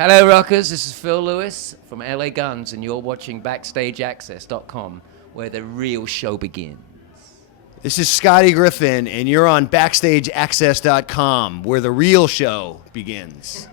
Hello, rockers. This is Phil Lewis from L.A. Guns, and you're watching BackstageAxxess.com, where the real show begins. This is Scotty Griffin, and you're on BackstageAxxess.com, where the real show begins.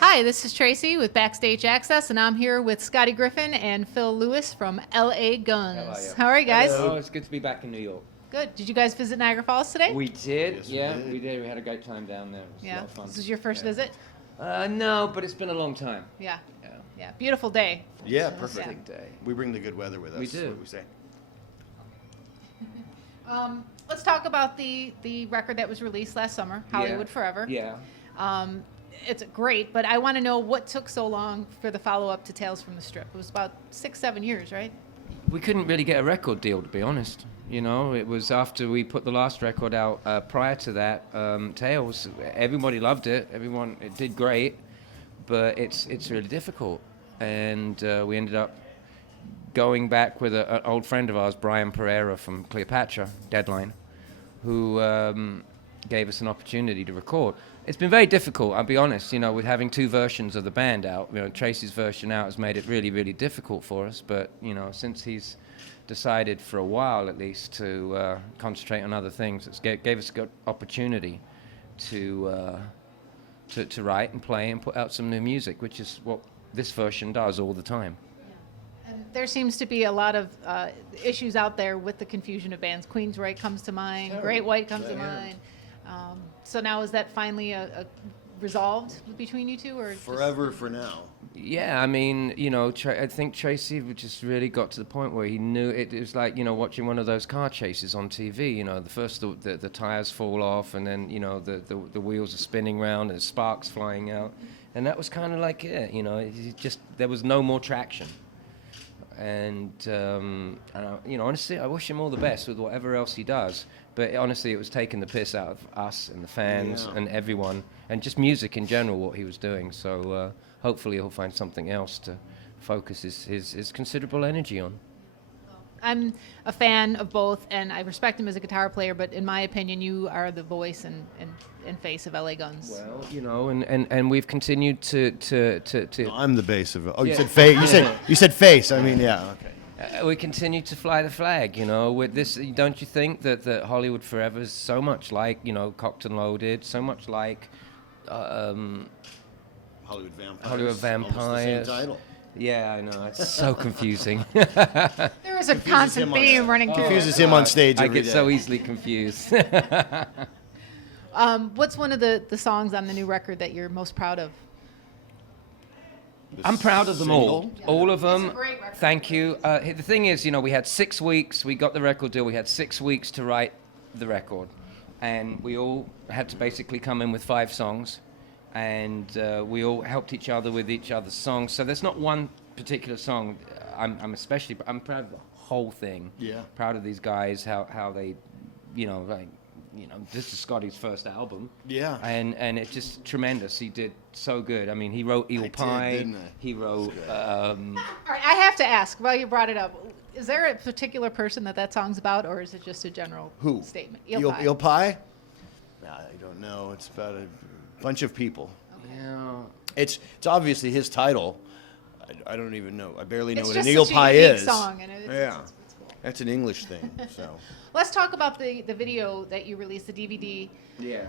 Hi, this is Tracy with Backstage Access, and I'm here with Scotty Griffin and Phil Lewis from L.A. Guns. How are you guys? Oh, it's good to be back in New York. Good. Did you guys visit Niagara Falls today? We did. Yes, Yeah, we did. We had a great time down there. It was a lot of fun. This is your first visit? No, but it's been a long time. Yeah. Beautiful day. Yeah, perfect. Big day. We bring the good weather with us. We do. That's what we say. Let's talk about the record that was released last summer, Hollywood Forever. Yeah. It's great, but I want to know what took so long for the follow-up to Tales from the Strip. It was about 6-7 years, right? We couldn't really get a record deal, to be honest. You know, it was after we put the last record out. Prior to that, Tales, everybody loved it. It did great, but it's really difficult. And we ended up going back with an old friend of ours, Brian Pereira from Cleopatra, Deadline, who gave us an opportunity to record. It's been very difficult, I'll be honest, you know, with having two versions of the band out. You know, Tracy's version out has made it really, really difficult for us, but, you know, since he's decided for a while at least to concentrate on other things, it gave us a good opportunity to write and play and put out some new music, which is what this version does all the time. And there seems to be a lot of issues out there with the confusion of bands. Queensryche comes to mind, Great White comes to mind. So now is that finally a resolved between you two, or Forever for now. Yeah, I mean, you know, I think Tracy just really got to the point where he knew it was like, you know, watching one of those car chases on TV. You know, the tires fall off, and then, you know, the wheels are spinning round and sparks flying out, and that was kind of like it. You know, there was no more traction. And you know, honestly, I wish him all the best with whatever else he does. But honestly, it was taking the piss out of us and the fans and everyone, and just music in general, what he was doing. So hopefully he'll find something else to focus his considerable energy on. I'm a fan of both, and I respect him as a guitar player, but in my opinion, you are the voice and face of L.A. Guns. Well, you know, and we've continued to No, I'm the bass of it. Oh, you Yeah. said face. You said face. I mean, yeah. Okay. we continue to fly the flag, you know. With this, don't you think that Hollywood Forever is so much like, you know, Cocked and Loaded, so much like Hollywood Vampires. Hollywood Vampires. Almost the same title. Yeah, I know, it's so confusing. There is a constant theme running through. Confuses him on stage I every get day. so easily confused. What's one of the songs on the new record that you're most proud of? I'm proud of them all. All of them. It's a great record. Thank you. The thing is, you know, we had 6 weeks. We got the record deal. We had 6 weeks to write the record. And we all had to basically come in with 5 songs. And we all helped each other with each other's songs. So there's not one particular song. I'm proud of the whole thing. Yeah. Proud of these guys, how they, you know, like, you know, this is Scotty's first album. Yeah. And it's just tremendous. He did so good. I mean, he wrote Eel Pie. didn't I? He wrote. All right, I have to ask, while you brought it up, is there a particular person that song's about, or is it just a general statement? Eel Pie. Eel Pie? I don't know. It's about a bunch of people. Yeah. It's obviously his title. I don't even know. I barely know It's what just an eel such a pie unique is. song, and it's cool. That's an English thing. So Let's talk about the video that you released, the DVD. Yeah.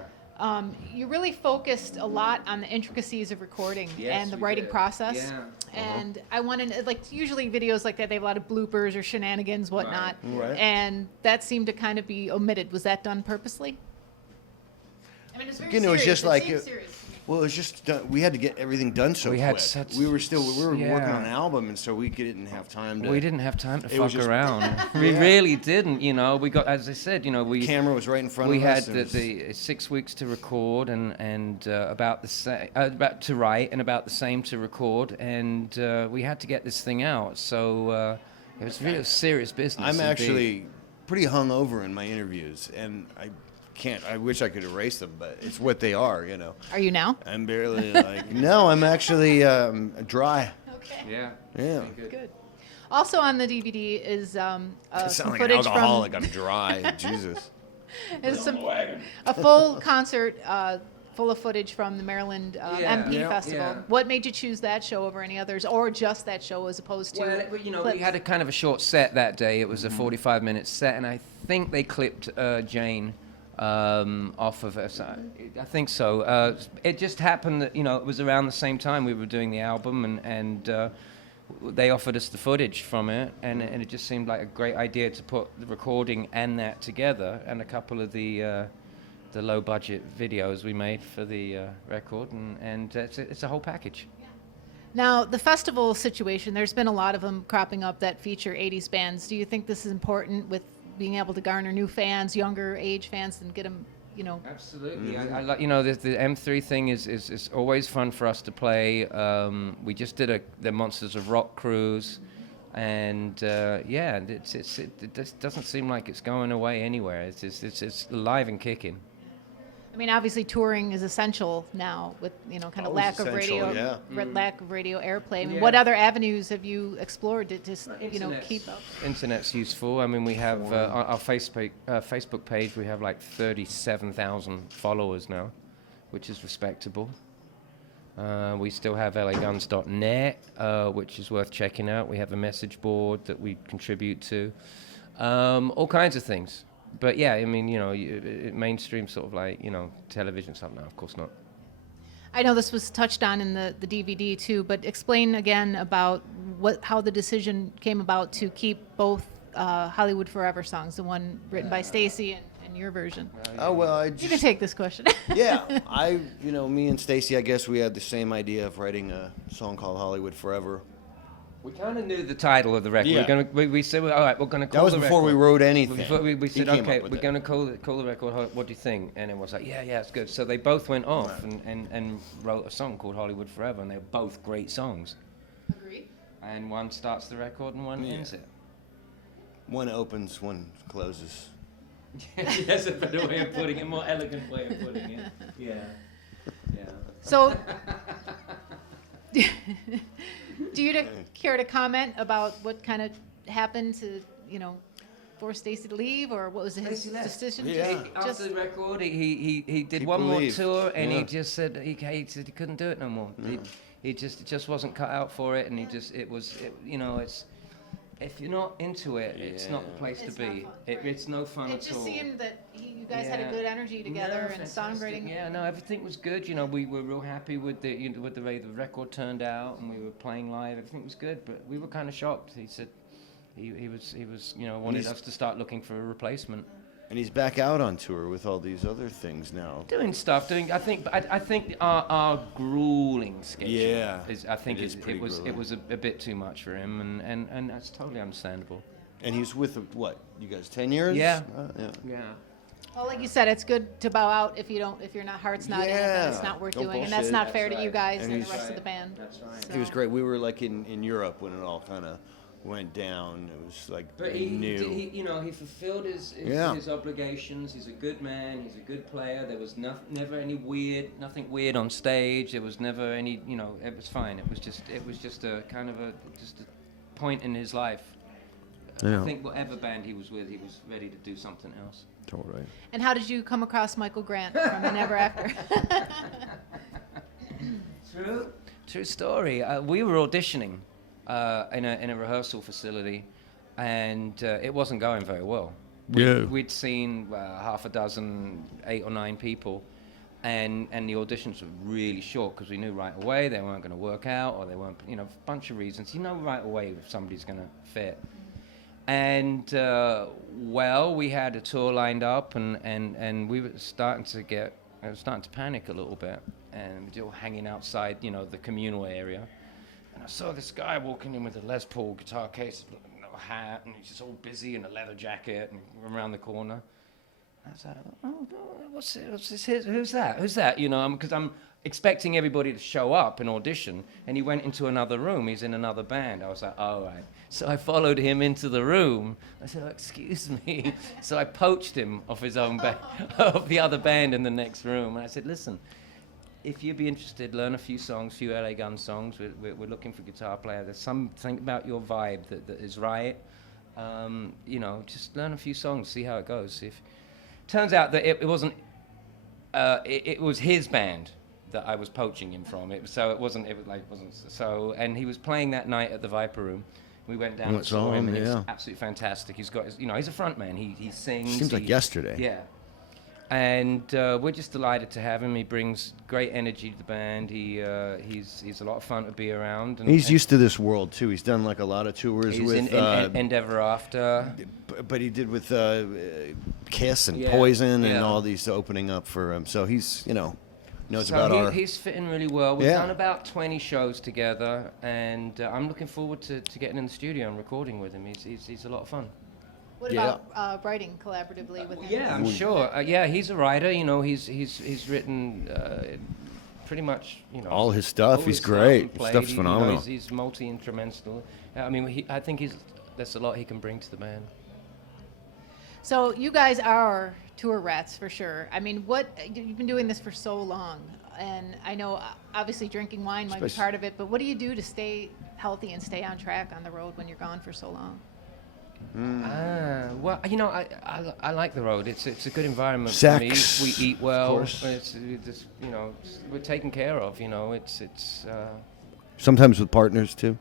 You really focused a lot on the intricacies of recording Yes, and the we writing did. process. Yeah. And I want to, like, usually videos like that, they have a lot of bloopers or shenanigans, whatnot. Right. And that seemed to kind of be omitted. Was that done purposely? I mean, it's very Again, it was serious. just like seems serious to me. Well, it was just we had to get everything done so We quick. had we were working yeah. on an album, and so we didn't have time to. We didn't have time to It was fuck just- around. We really didn't, you know. We got, as I said, you know, The camera was right in front we of us. had the 6 weeks to record and about the about to write and about the same to record, and we had to get this thing out. So it was really serious business. I'm indeed. actually pretty hungover in my interviews, and I wish I could erase them, but it's what they are, you know. Are you now? I'm barely like. No, I'm actually dry. Okay. Yeah. Yeah. Good. Also on the DVD is I sound some like an footage alcoholic. from I'm dry. Jesus. is a full concert full of footage from the Maryland MP Yeah, Festival. yeah. What made you choose that show over any others, or just that show as opposed to? Well, you know, clips? we had a kind of a short set that day. It was a 45-minute set, and I think they clipped Jane off of us. I think so. It just happened that, you know, it was around the same time we were doing the album, and they offered us the footage from it, and it just seemed like a great idea to put the recording and that together, and a couple of the low-budget videos we made for the record, and it's a whole package. Now, the festival situation, there's been a lot of them cropping up that feature 80s bands. Do you think this is important with being able to garner new fans, younger age fans, and get them, you know? Absolutely. I like, you know, the M3 thing is always fun for us to play. We just did the Monsters of Rock cruise, and yeah, it just doesn't seem like it's going away anywhere. It's alive and kicking. I mean, obviously touring is essential now with, you know, kind of Always lack of essential, radio, yeah. lack of radio airplay. I mean, Yeah. what other avenues have you explored to just, you know, Internet's- keep up? Internet's useful. I mean, we have on our Facebook page, we have like 37,000 followers now, which is respectable. We still have laguns.net, which is worth checking out. We have a message board that we contribute to. All kinds of things. But yeah, I mean, you know, mainstream sort of like, you know, television stuff. No, of course not. I know this was touched on in the DVD too, but explain again about how the decision came about to keep both Hollywood Forever songs, the one written by Stacy and your version. Oh well, You can take this question. yeah, me and Stacy, I guess we had the same idea of writing a song called Hollywood Forever. We kind of knew the title of the record. Yeah. We said, well, all right, we're going to call That was the before record. we wrote anything. Before we He said, came okay, up with we're it. going to call the record. What do you think? And it was like, yeah, it's good. So they both went off and wrote a song called Hollywood Forever, and they're both great songs. Agreed. And one starts the record and one ends it. One opens, one closes. That's a better way of putting it, more elegant way of putting it. Yeah. Yeah. So, do you care to comment about what kind of happened to, you know, force Stacy to leave, or what was his Stacy left. decision? Yeah. After the record, he did He one more believed, tour, and yeah. he just said he said he couldn't do it no more. He just wasn't cut out for it, and you know, it's if you're not into it, it's not the place It's to not be. fun, right. It's no fun It at just all. seemed that you guys had a Yeah. good energy together and Fantastic. songwriting. Yeah, no, everything was good. You know, we were real happy with the way the record turned out, and we were playing live. Everything was good, but we were kind of shocked. He said he was you know, wanted he's- us to start looking for a replacement. And he's back out on tour with all these other things now. Doing stuff, I think our grueling schedule. Yeah, I think it is pretty it was grueling. a bit too much for him, and that's totally understandable. And he's with, what, you guys, 10 years? Yeah. Yeah. Yeah. Well, like you said, it's good to bow out if you're not heart's not in it, then it's Yeah. not worth Don't doing, and that's bullshit. not That's fair to right. you guys And and, the he's- rest of the band. That's right. He was great. We were like in Europe when it all kind of went down. It was like But new. he fulfilled his obligations. He's a good man. He's a good player. There was never nothing weird on stage. There was never any, you know, it was fine. It was just a kind of a point in his life. Yeah. I think whatever band he was with, he was ready to do something else. Totally. And how did you come across Michael Grant from the Never After? True story. We were auditioning in a rehearsal facility, and it wasn't going very well. We'd seen half a dozen, 8 or 9 people, and the auditions were really short because we knew right away they weren't going to work out, or they weren't, you know, a bunch of reasons. You know right away if somebody's going to fit. And we had a tour lined up, and we were starting to panic a little bit. and we were all hanging outside, you know, the communal area. And I saw this guy walking in with a Les Paul guitar case, a hat, and he's just all busy in a leather jacket and around the corner. I was like, oh, what's this? Who's that? Who's that? You know, because I'm expecting everybody to show up and audition, and he went into another room. He's in another band. I was like, all right. So I followed him into the room. I said, oh, excuse me. So I poached him off his own band, off the other band in the next room. And I said, listen, if you'd be interested, learn a few songs, few LA Gun songs. We're looking for a guitar player. There's something about your vibe that is right. You know, just learn a few songs, see how it goes. Turns out that it wasn't. It was his band that I was poaching him from. It wasn't. So. And he was playing that night at the Viper Room. We went down and saw him, and he was absolutely fantastic. He's got, he's a front man. He sings. Seems like yesterday. Yeah. And we're just delighted to have him. He brings great energy to the band. He's a lot of fun to be around. And he's used to this world too. He's done like a lot of tours with in Ever After. But he did with Kiss and Poison and all these opening up for him. So he's knows about our. He's fitting really well. We've done about 20 shows together, and I'm looking forward to getting in the studio and recording with him. He's a lot of fun. What about writing collaboratively with him? Yeah, I'm sure. He's a writer. He's written pretty much. All his stuff. He's great. His stuff's phenomenal. He's multi-instrumental. I mean, I think there's a lot he can bring to the band. So you guys are tour rats for sure. I mean, you've been doing this for so long, and I know obviously drinking wine might be part of it, but what do you do to stay healthy and stay on track on the road when you're gone for so long? Well, I like the road. It's a good environment Sex, for me. We eat well. Of course. We're taken care of. It's sometimes with partners too.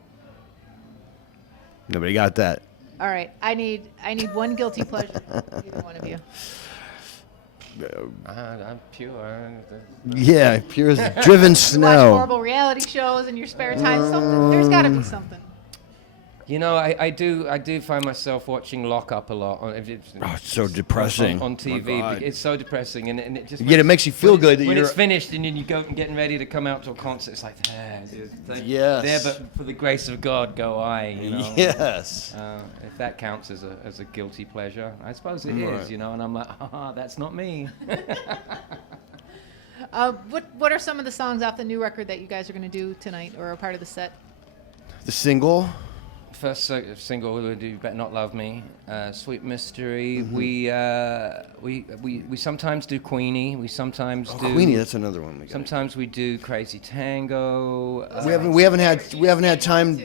Nobody got that. All right, I need one guilty pleasure, either one of you. I'm pure. Yeah, pure as driven snow. Watch horrible reality shows in your spare time. Something. There's got to be something. I do find myself watching Lock Up a lot. It's so depressing on TV. It's so depressing, and it just. Yet it makes you feel good that when it's finished and then you go getting ready to come out to a concert. It's like, yes. There, but for the grace of God, go I. Yes. If that counts as a guilty pleasure, I suppose it is. And I'm like, that's not me. What are some of the songs off the new record that you guys are going to do tonight, or a part of the set? The single. First single we'll do, "Better Not Love Me," "Sweet Mystery." Mm-hmm. We sometimes do Queenie. We sometimes do Queenie. That's another one. Sometimes we do Crazy Tango. We haven't had time.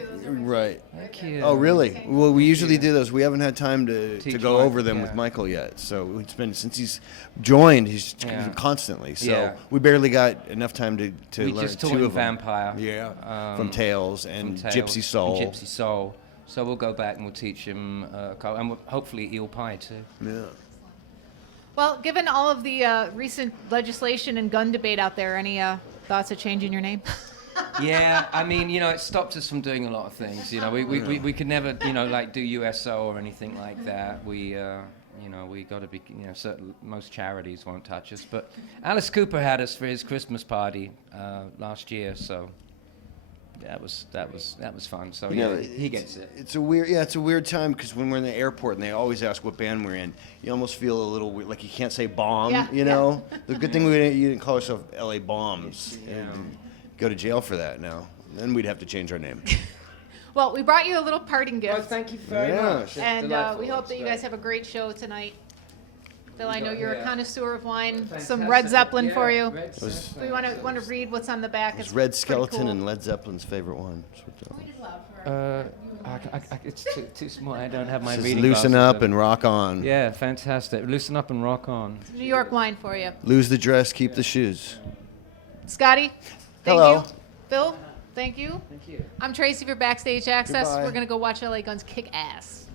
Right. Thank you. Oh really? Well, we usually do those. We haven't had time to go over them yeah. with Michael yet. So it's been since he's joined. He's constantly. So we barely got enough time to we learn just two taught of them. Vampire. Yeah. From Tales and Gypsy Soul. And Gypsy Soul. So we'll go back and we'll teach him, and hopefully Eel Pie too. Yeah. Well, given all of the recent legislation and gun debate out there, any thoughts of changing your name? Yeah, I mean, it stopped us from doing a lot of things. We could never, like do USO or anything like that. We got to be, most charities won't touch us. But Alice Cooper had us for his Christmas party last year, so. That was fun. So he gets it. It's a weird time because when we're in the airport and they always ask what band we're in, you almost feel a little weird, like you can't say Bomb. The good thing you didn't call yourself L.A. Bombs. And go to jail for that now. Then we'd have to change our name. Well, we brought you a little parting gift. Well, thank you very much. And we hope that you guys have a great show tonight. Phil, I know you're a connoisseur of wine. Fantastic. Some Red Zeppelin for you. We want to read what's on the back. It's Red Skeleton and Led Zeppelin's favorite one. It's too small. I don't have my reading reading Loosen up and rock on. Yeah, fantastic. Loosen up and rock on. New York wine for you. Lose the dress, keep the shoes. Scotty, thank Hello. you. Phil, thank you. Thank you. I'm Tracy for Backstage Access. Goodbye. We're going to go watch LA Guns kick ass.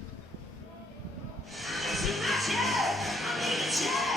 I'm in a chair.